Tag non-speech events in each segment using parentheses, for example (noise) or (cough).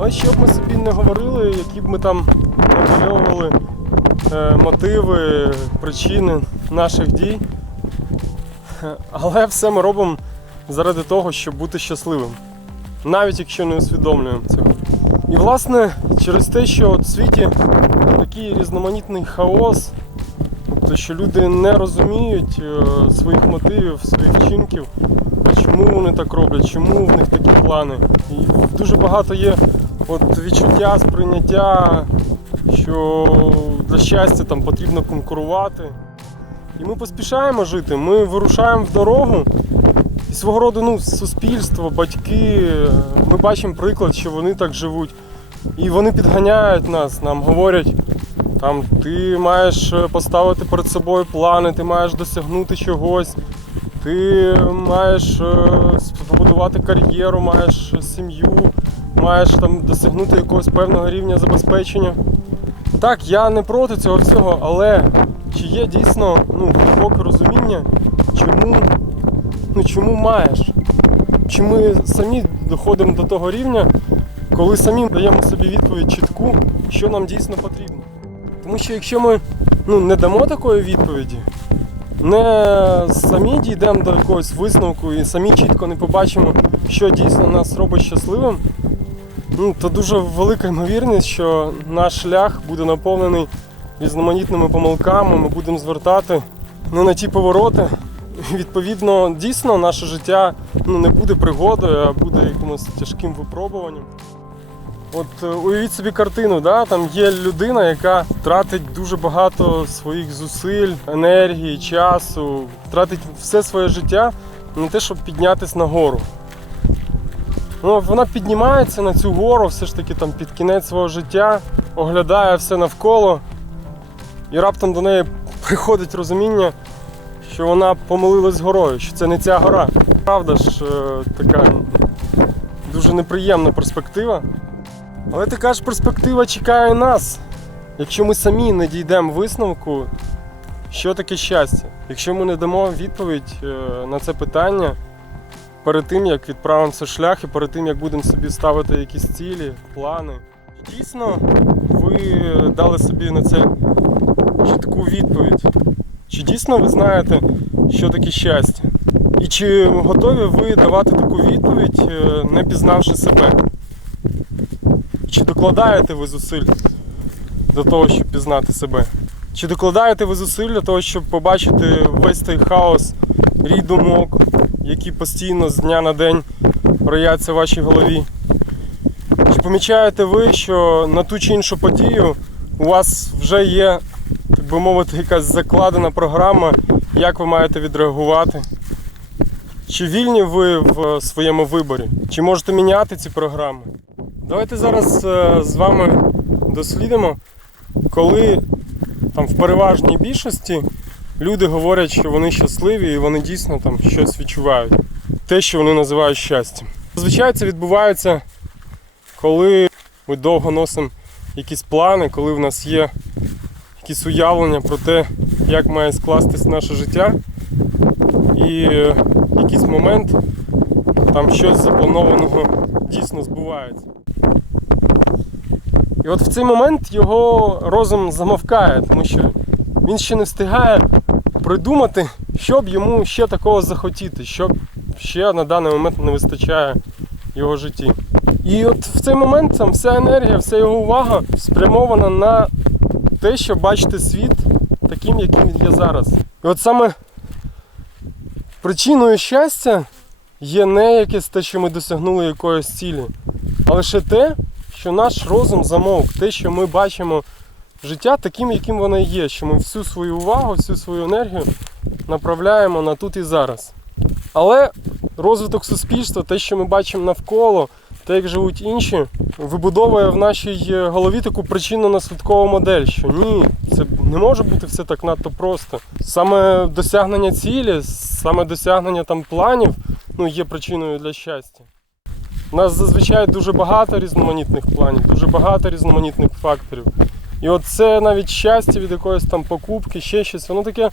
Але що б ми собі не говорили, які б ми там намальовували е, мотиви, причини наших дій. Але все ми робимо заради того, щоб бути щасливим. Навіть якщо не усвідомлюємо цього. І власне через те, що в світі такий різноманітний хаос, тобто що люди не розуміють е, своїх мотивів, своїх вчинків, чому вони так роблять, чому в них такі плани. І дуже багато є от відчуття, сприйняття, що для щастя там потрібно конкурувати. І ми поспішаємо жити, ми вирушаємо в дорогу. І свого роду ну, суспільство, батьки, ми бачимо приклад, що вони так живуть. І вони підганяють нас, нам говорять, там, ти маєш поставити перед собою плани, ти маєш досягнути чогось, ти маєш е, побудувати кар'єру, маєш сім'ю, маєш там досягнути якогось певного рівня забезпечення. Так, я не проти цього всього, але чи є дійсно ну, глибоке розуміння, чому, ну, чому маєш? Чи ми самі доходимо до того рівня, коли самі даємо собі відповідь чітку, що нам дійсно потрібно? Тому що якщо ми ну, не дамо такої відповіді, не самі дійдемо до якогось висновку і самі чітко не побачимо, що дійсно нас робить щасливим, ну, то дуже велика ймовірність, що наш шлях буде наповнений різноманітними помилками, ми будемо звертати не на ті повороти. Відповідно, дійсно, наше життя ну, не буде пригодою, а буде якимось тяжким випробуванням. От е, уявіть собі картину, да? там є людина, яка тратить дуже багато своїх зусиль, енергії, часу, тратить все своє життя на те, щоб піднятися на гору. Ну, вона піднімається на цю гору все ж таки там під кінець свого життя, оглядає все навколо, і раптом до неї приходить розуміння, що вона помилилась горою, що це не ця гора. Правда ж, е, така дуже неприємна перспектива. Але така ж перспектива чекає нас, якщо ми самі не дійдемо висновку, що таке щастя. Якщо ми не дамо відповідь е, на це питання перед тим, як відправимося шлях і перед тим, як будемо собі ставити якісь цілі, плани. Дійсно, ви дали собі на це чітку відповідь. Чи дійсно ви знаєте, що таке щастя? І чи готові ви давати таку відповідь, е, не пізнавши себе? І чи докладаєте ви зусиль до того, щоб пізнати себе? Чи докладаєте ви зусиль для того, щоб побачити весь той хаос рій думок, які постійно з дня на день рояться в вашій голові? Чи помічаєте ви, що на ту чи іншу подію у вас вже є, так би мовити, якась закладена програма, як ви маєте відреагувати? Чи вільні ви в своєму виборі? Чи можете міняти ці програми? Давайте зараз е, з вами дослідимо, коли там в переважній більшості люди говорять, що вони щасливі і вони дійсно там щось відчувають. Те, що вони називають щастям. Зазвичай це відбувається, коли ми довго носимо якісь плани, коли в нас є якісь уявлення про те, як має скластись наше життя. І е, в якийсь момент там щось запланованого дійсно збувається. І от в цей момент його розум замовкає, тому що він ще не встигає придумати, що б йому ще такого захотіти, що ще на даний момент не вистачає його житті. І от в цей момент там вся енергія, вся його увага спрямована на те, щоб бачити світ таким, яким він є зараз. І от саме причиною щастя є не якесь те, що ми досягнули якоїсь цілі, а лише те, що наш розум замовк, те, що ми бачимо життя таким, яким воно є, що ми всю свою увагу, всю свою енергію направляємо на тут і зараз. Але розвиток суспільства, те, що ми бачимо навколо, те, як живуть інші, вибудовує в нашій голові таку причинно-наслідкову модель, що ні, це не може бути все так надто просто. Саме досягнення цілі, саме досягнення там планів ну, є причиною для щастя. У нас зазвичай дуже багато різноманітних планів, дуже багато різноманітних факторів. І от це навіть щастя від якоїсь там покупки, ще щось, воно таке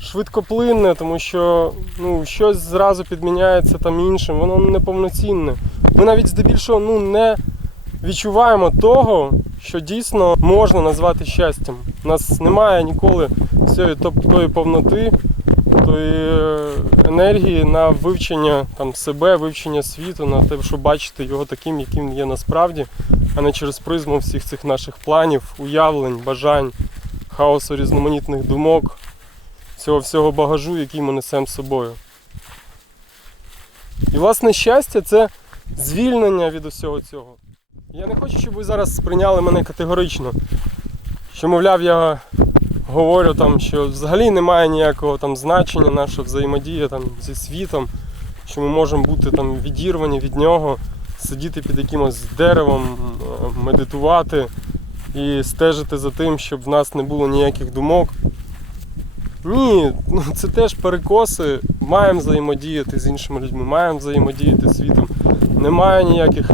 швидкоплинне, тому що ну, щось зразу підміняється там іншим, воно неповноцінне. Ми навіть здебільшого ну, не відчуваємо того, що дійсно можна назвати щастям. У нас немає ніколи цієї тої повноти, тої е, енергії на вивчення там, себе, вивчення світу, на те, щоб бачити його таким, яким він є насправді, а не через призму всіх цих наших планів, уявлень, бажань, хаосу різноманітних думок, цього всього багажу, який ми несемо з собою. І власне щастя це звільнення від усього цього. Я не хочу, щоб ви зараз сприйняли мене категорично. Що, мовляв, я говорю там, що взагалі немає ніякого там значення наша взаємодія там, зі світом, що ми можемо бути там відірвані від нього, сидіти під якимось деревом, е, медитувати і стежити за тим, щоб в нас не було ніяких думок. Ні, ну це теж перекоси. Маємо взаємодіяти з іншими людьми, маємо взаємодіяти з світом. Немає ніяких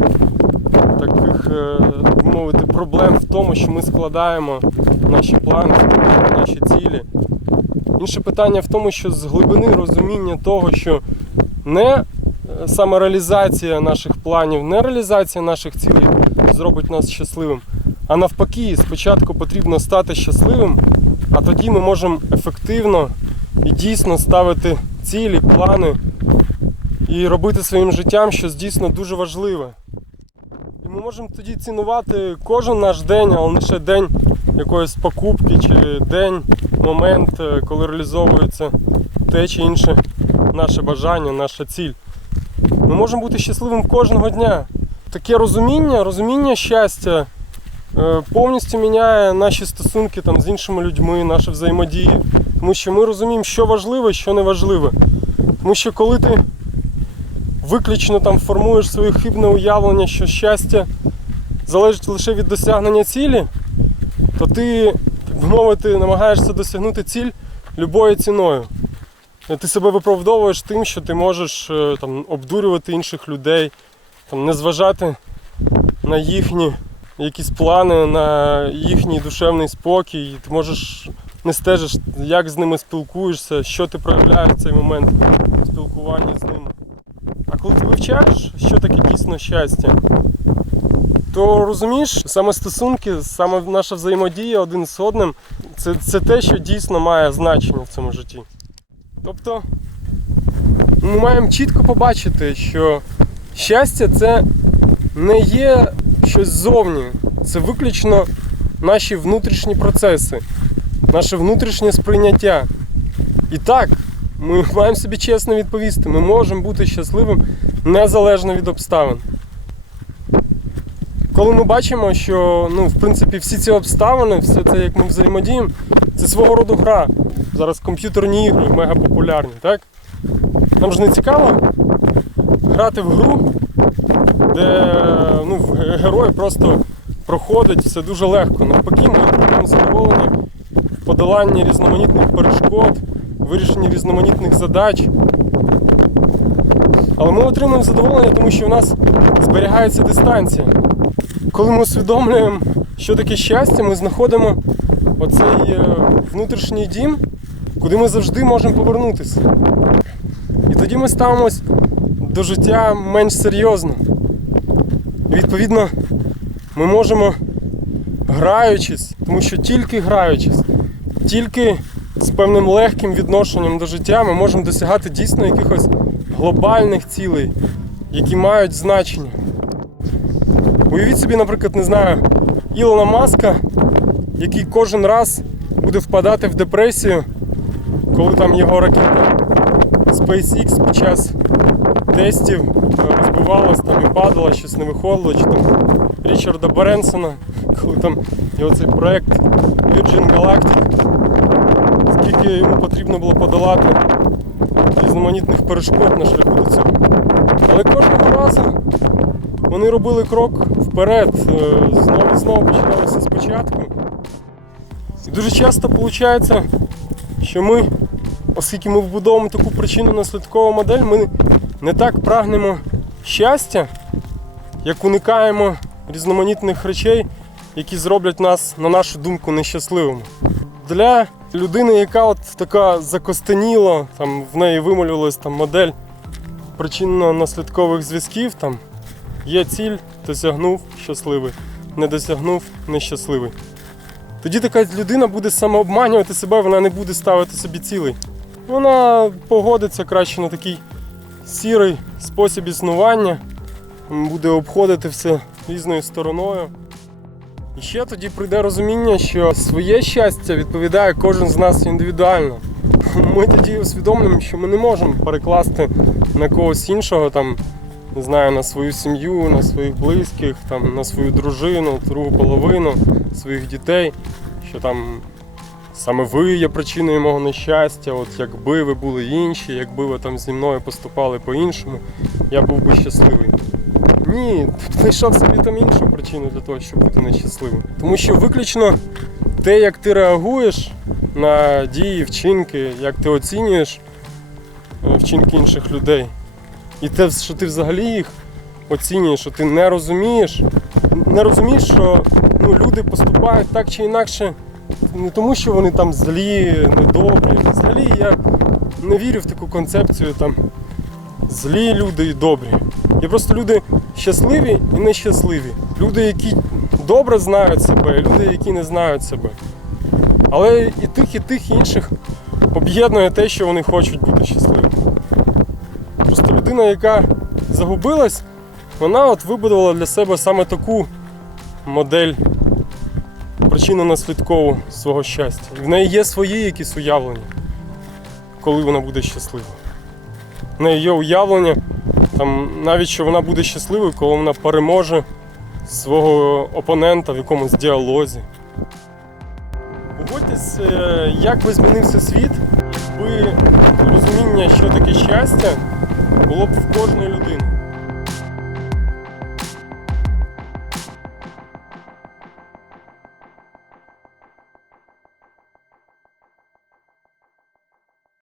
таких, е, мовити, проблем в тому, що ми складаємо наші плани, наші цілі. Інше питання в тому, що з глибини розуміння того, що не е, самореалізація наших планів, не реалізація наших цілей зробить нас щасливим. А навпаки, спочатку потрібно стати щасливим, а тоді ми можемо ефективно і дійсно ставити цілі, плани і робити своїм життям щось дійсно дуже важливе. І ми можемо тоді цінувати кожен наш день, але лише день якоїсь покупки чи день, момент, е, коли реалізовується те чи інше наше бажання, наша ціль. Ми можемо бути щасливим кожного дня. Таке розуміння, розуміння щастя е, повністю міняє наші стосунки там, з іншими людьми, наші взаємодії. Тому що ми розуміємо, що важливе, що не важливе. Тому що коли ти виключно там формуєш своє хибне уявлення, що щастя залежить лише від досягнення цілі, то ти, так би мовити, намагаєшся досягнути ціль любою ціною. Ти себе виправдовуєш тим, що ти можеш е, там, обдурювати інших людей, там, не зважати на їхні якісь плани, на їхній душевний спокій. Ти можеш не стежиш, як з ними спілкуєшся, що ти проявляєш в цей момент спілкування з ними. А коли ти вивчаєш, що таке дійсно щастя, то розумієш, саме стосунки, саме наша взаємодія один з одним це, це те, що дійсно має значення в цьому житті. Тобто ми маємо чітко побачити, що щастя це не є щось ззовні, це виключно наші внутрішні процеси, наше внутрішнє сприйняття. І так, ми (laughs) маємо собі чесно відповісти, ми можемо бути щасливим незалежно від обставин. Коли ми бачимо, що ну, в принципі всі ці обставини, все це, як ми взаємодіємо, це свого роду гра. Зараз комп'ютерні ігри мега популярні, так? Нам ж не цікаво грати в гру, де ну, герой просто проходить все дуже легко. Навпаки, ми отримуємо задоволення в подоланні різноманітних перешкод, вирішенні різноманітних задач. Але ми отримуємо задоволення, тому що в нас зберігається дистанція. Коли ми усвідомлюємо, що таке щастя, ми знаходимо оцей е, внутрішній дім, куди ми завжди можемо повернутися. І тоді ми ставимось до життя менш серйозно. І відповідно, ми можемо, граючись, тому що тільки граючись, тільки з певним легким відношенням до життя ми можемо досягати дійсно якихось глобальних цілей, які мають значення. Уявіть собі, наприклад, не знаю, Ілона Маска, який кожен раз буде впадати в депресію, коли там його ракета SpaceX під час тестів е, розбивалась там і падала, щось не виходило, чи там Річарда Беренсона, (laughs) коли там його цей проект Virgin Galactic, скільки йому потрібно було подолати різноманітних перешкод на шляху до цього. Але кожного разу вони робили крок вперед, е, знову і знову починалося спочатку. І дуже часто виходить, що ми, оскільки ми вбудовуємо таку причинно наслідкову модель, ми не так прагнемо щастя, як уникаємо різноманітних речей, які зроблять нас, на нашу думку, нещасливими. Для людини, яка от така закостеніла, там в неї вималювалась там модель причинно-наслідкових зв'язків, там є ціль Досягнув щасливий, не досягнув нещасливий. Тоді така людина буде самообманювати себе, вона не буде ставити собі цілей. Вона погодиться краще на такий сірий спосіб існування, буде обходити все різною стороною. І ще тоді прийде розуміння, що своє щастя відповідає кожен з нас індивідуально. Ми тоді усвідомлюємо, що ми не можемо перекласти на когось іншого, там, не знаю, на свою сім'ю, на своїх близьких, там, на свою дружину, другу половину, своїх дітей, що там саме ви є причиною мого нещастя, от якби ви були інші, якби ви там зі мною поступали по-іншому, я був би щасливий. Ні, знайшов собі там іншу причину для того, щоб бути нещасливим. Тому що виключно те, як ти реагуєш на дії, вчинки, як ти оцінюєш е, вчинки інших людей, і те, що ти взагалі їх оцінюєш, що ти не розумієш, не розумієш, що ну, люди поступають так чи інакше не тому, що вони там злі, недобрі. Взагалі я не вірю в таку концепцію там злі люди і добрі. Є просто люди щасливі і нещасливі. Люди, які добре знають себе, і люди, які не знають себе. Але і тих, і тих інших об'єднує те, що вони хочуть бути щасливими. Людина, яка загубилась, вона от вибудувала для себе саме таку модель причинно-наслідкову свого щастя. В неї є свої якісь уявлення, коли вона буде щаслива. В неї є уявлення, там, навіть що вона буде щасливою, коли вона переможе свого опонента в якомусь діалозі. Погодьтесь, е, як би змінився світ, якби розуміння, що таке щастя, було б в кожної людини.